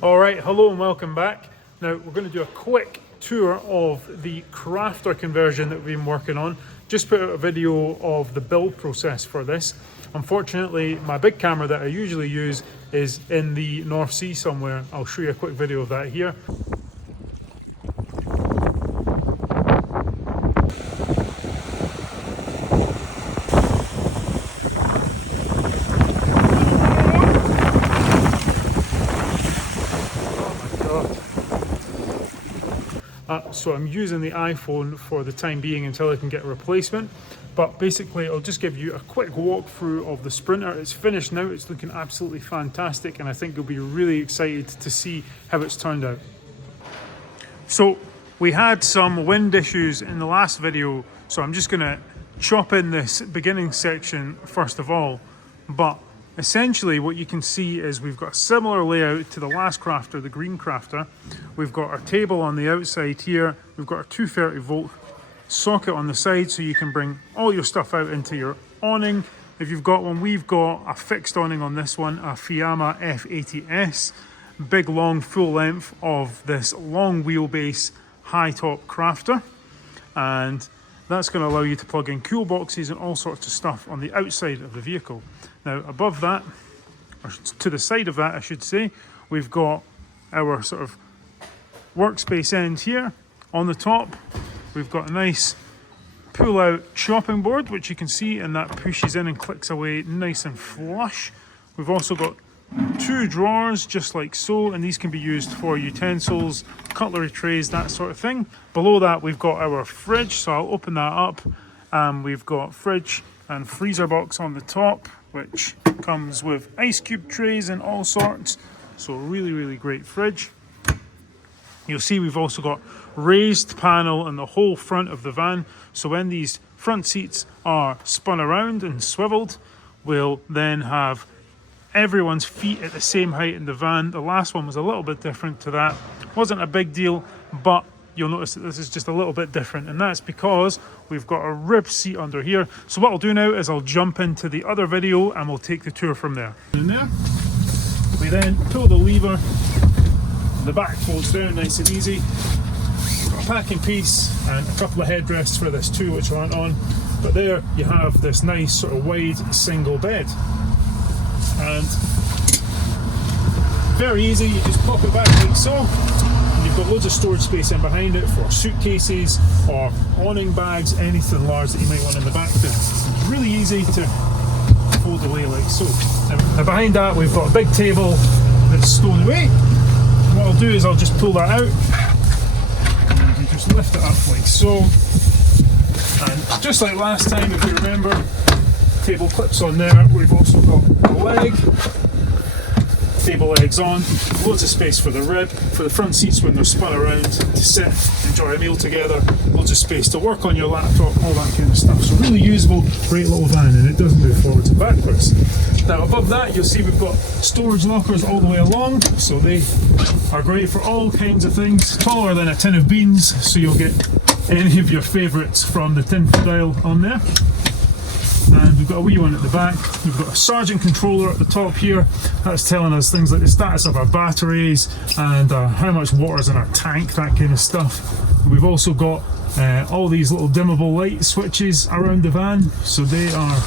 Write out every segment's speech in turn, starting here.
Alright, hello and welcome back. Now we're going to do a quick tour of the crafter conversion that we've been working on. Just put out a video of the build process for this. Unfortunately, my big camera that I usually use is in the North Sea somewhere. I'll show you a quick video of that here. So I'm using the iPhone for the time being until I can get a replacement. But basically, I'll just give you a quick walkthrough of the Sprinter. It's finished now, it's looking absolutely fantastic, and I think you'll be really excited to see how it's turned out. So we had some wind issues in the last video, so I'm just gonna chop in this beginning section first of all. But essentially what you can see is we've got a similar layout to the last crafter, the green crafter. We've got our table on the outside here. We've got our 230 volt socket on the side so you can bring all your stuff out into your awning. If you've got one, we've got a fixed awning on this one, a Fiamma F80S. Big long full length of this long wheelbase high top crafter. And that's going to allow you to plug in cool boxes and all sorts of stuff on the outside of the vehicle. Now above that, or to the side of that I should say, we've got our sort of workspace end here. On the top we've got a nice pull out chopping board which you can see, and that pushes in and clicks away nice and flush. We've also got two drawers just like so, and these can be used for utensils, cutlery trays, that sort of thing. Below that we've got our fridge, so I'll open that up. We've got fridge and freezer box on the top, which comes with ice cube trays and all sorts. So really great fridge. You'll see we've also got raised panel in the whole front of the van, so when these front seats are spun around and swiveled, we'll then have everyone's feet at the same height in the van. The last one was a little bit different to that. Wasn't a big deal, but you'll notice that this is just a little bit different, and that's because we've got a rib seat under here. So what I'll do now is I'll jump into the other video and we'll take the tour from there. In there, we then pull the lever, the back folds down nice and easy. We've got a packing piece and a couple of headrests for this too, which aren't on, but there you have this nice sort of wide single bed. And very easy, you just pop it back like so, and you've got loads of storage space in behind it for suitcases or awning bags, anything large that you might want in the back there. It's really easy to fold away like so. Now behind that we've got a big table that's stowed away. What I'll do is I'll just pull that out and you just lift it up like so, and just like last time, if you remember, table clips on there. We've also got a leg, table legs on, loads of space for the rib, for the front seats when they're spun around to sit, enjoy a meal together, loads of space to work on your laptop, all that kind of stuff. So really usable, great little van, and it does move forwards and backwards. Now above that you'll see we've got storage lockers all the way along, so they are great for all kinds of things. Taller than a tin of beans, so you'll get any of your favourites from the tin aisle on there. And we've got a wee one at the back. We've got a sergeant controller at the top here. That's telling us things like the status of our batteries and how much water's in our tank, that kind of stuff. We've also got all these little dimmable light switches around the van. So they are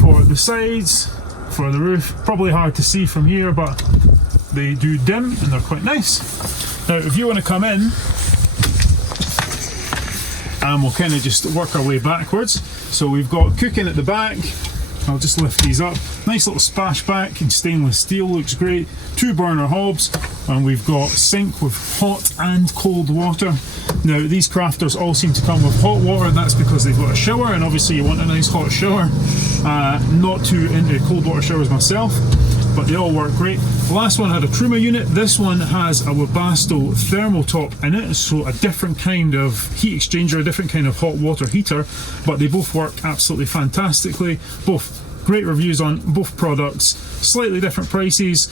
for the sides, for the roof. Probably hard to see from here, but they do dim and they're quite nice. Now if you want to come in, and we'll kind of just work our way backwards. So we've got cooking at the back. I'll just lift these up. Nice little splashback in stainless steel, looks great. 2 burner hobs, and we've got sink with hot and cold water. Now these crafters all seem to come with hot water. That's because they've got a shower, and obviously you want a nice hot shower. Not too into cold water showers myself, but they all work great. The last one had a Truma unit. This one has a Webasto thermal top in it, so a different kind of heat exchanger, a different kind of hot water heater, but they both work absolutely fantastically. Both great reviews on both products, slightly different prices,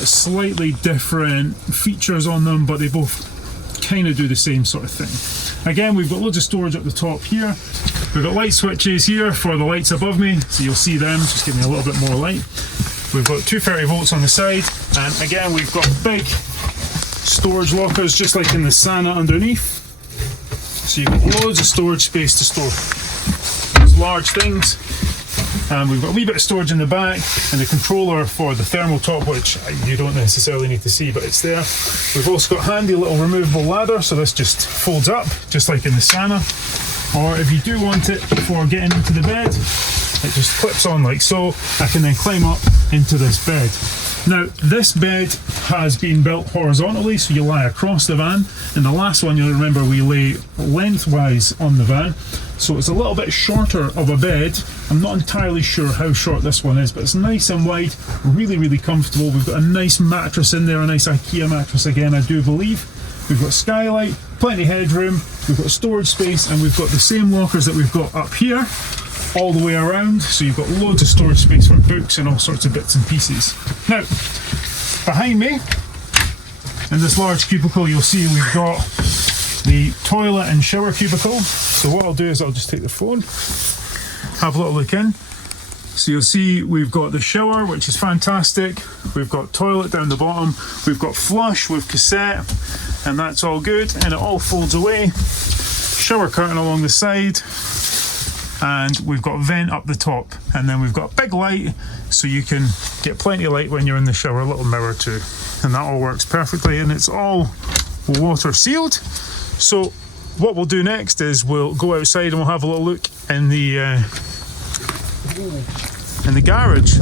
slightly different features on them, but they both kind of do the same sort of thing. Again, we've got loads of storage up the top here. We've got light switches here for the lights above me, so you'll see them, just give me a little bit more light. We've got 230 volts on the side, and again we've got big storage lockers just like in the Sana underneath. So you've got loads of storage space to store those large things. And we've got a wee bit of storage in the back, and the controller for the thermal top, which you don't necessarily need to see, but it's there. We've also got a handy little removable ladder, so this just folds up, just like in the Sana. Or if you do want it for getting into the bed, it just clips on like so. I can then climb up into this bed. Now, this bed has been built horizontally, so you lie across the van. In the last one, you'll remember we lay lengthwise on the van. So it's a little bit shorter of a bed. I'm not entirely sure how short this one is, but it's nice and wide, really, really comfortable. We've got a nice mattress in there, a nice IKEA mattress again, I do believe. We've got skylight, plenty of headroom, we've got storage space, and we've got the same lockers that we've got up here, all the way around. So you've got loads of storage space for books and all sorts of bits and pieces. Now, behind me, in this large cubicle, you'll see we've got the toilet and shower cubicle. So what I'll do is I'll just take the phone, have a little look in. So you'll see we've got the shower, which is fantastic. We've got toilet down the bottom. We've got flush with cassette, and that's all good. And it all folds away. Shower curtain along the side. And we've got vent up the top. And then we've got a big light, so you can get plenty of light when you're in the shower, a little mirror too. And that all works perfectly, and it's all water sealed. So what we'll do next is we'll go outside and we'll have a little look in the garage.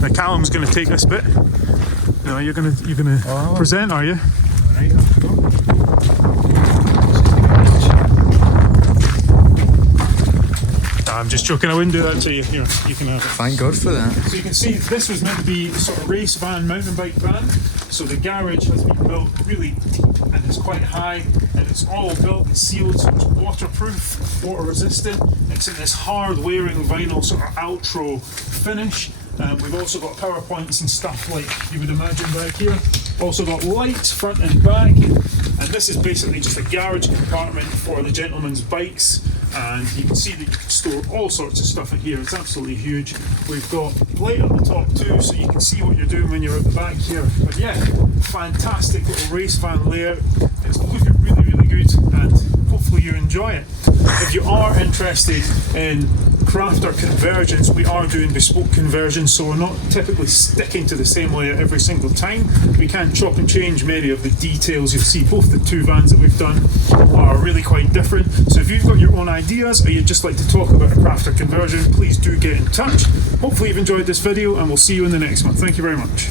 Now Callum's going to take this bit. No, you're going to present, are you? Right, I'm just joking, I wouldn't do that to you. Here, you can have it. Thank God for that. So you can see this was meant to be sort of race van, mountain bike van. So the garage has been built really deep and it's quite high, and it's all built and sealed, so it's waterproof, water resistant. It's in this hard wearing vinyl sort of outro finish. We've also got power points and stuff like you would imagine back here. Also got lights front and back, and this is basically just a garage compartment for the gentleman's bikes. And you can see that you can store all sorts of stuff in here. It's absolutely huge. We've got light at the top too, so you can see what you're doing when you're at the back here. But yeah, fantastic little race van layout. It's looking really, really good, and hopefully you enjoy it. If you are interested in crafter conversions, we are doing bespoke conversions, so we're not typically sticking to the same layout every single time. We can chop and change many of the details. You'll see both the two vans that we've done are really quite different. So if you've got your own ideas, or you'd just like to talk about a crafter conversion, please do get in touch. Hopefully you've enjoyed this video, and we'll see you in the next one. Thank you very much.